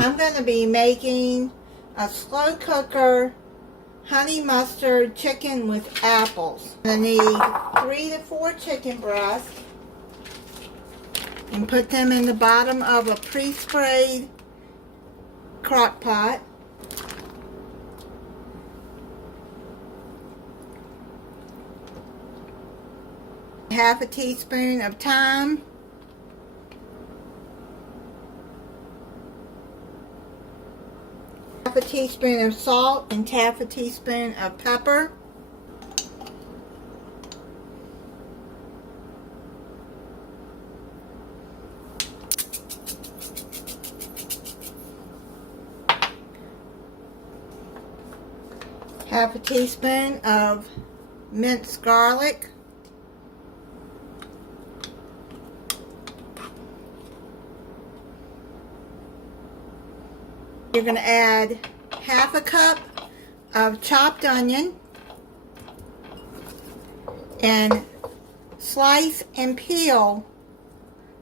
I'm going to be making a slow cooker honey mustard chicken with apples. I'm going to need 3 to 4 chicken breasts and put them in the bottom of a pre-sprayed crock pot. Half a teaspoon of thyme. Half a teaspoon of salt and half a teaspoon of pepper. Half a teaspoon of minced garlic. You're going to add half a cup of chopped onion and slice and peel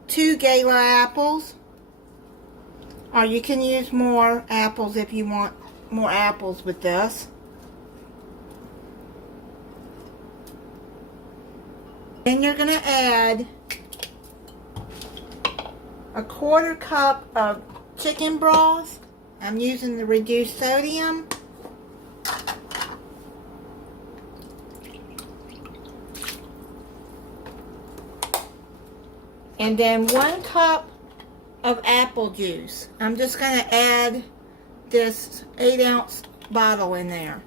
2 Gala apples, or you can use more apples if you want more apples with this. Then you're going to add a 1/4 cup of chicken broth. I'm using the reduced sodium. And then 1 cup of apple juice. I'm just going to add this 8-ounce bottle in there.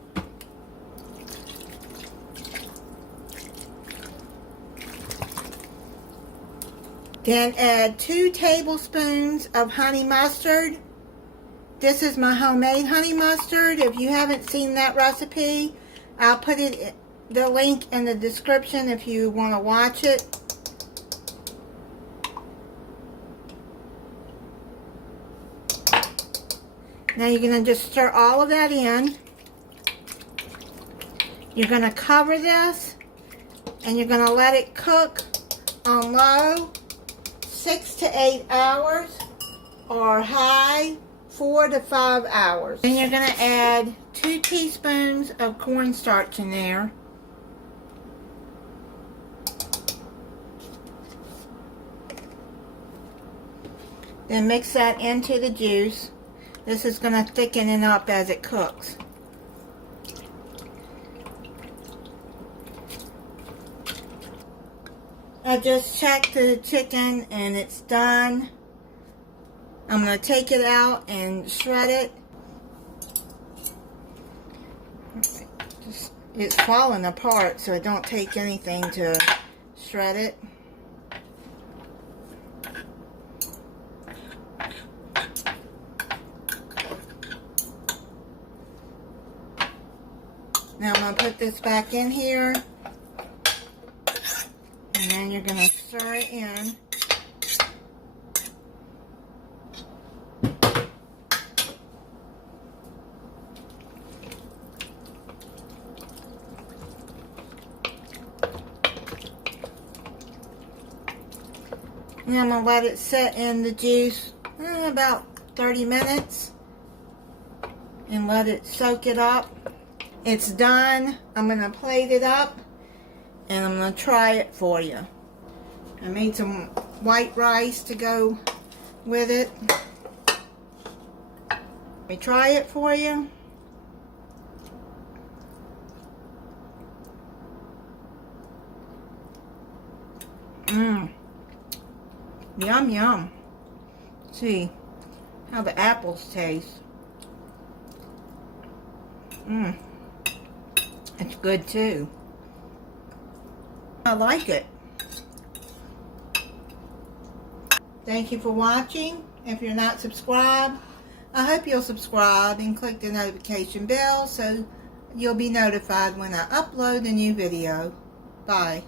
Then add 2 tablespoons of honey mustard. This is my homemade honey mustard. If you haven't seen that recipe, I'll put the link in the description if you want to watch it. Now you're going to just stir all of that in. You're going to cover this and you're going to let it cook on low 6 to 8 hours, or high 4 to 5 hours. Then you're going to add 2 teaspoons of cornstarch in there. Then mix that into the juice. This is going to thicken it up as it cooks. I just checked the chicken and it's done. I'm going to take it out and shred it. It's falling apart, so it don't take anything to shred it. Now I'm going to put this back in here. And then you're going to stir it in. And I'm going to let it sit in the juice about 30 minutes and let it soak it up. It's done. I'm going to plate it up and I'm going to try it for you. I made some white rice to go with it. Let me try it for you. Yum, yum. See how the apples taste. It's good too. I like it. Thank you for watching. If you're not subscribed, I hope you'll subscribe and click the notification bell so you'll be notified when I upload a new video. Bye.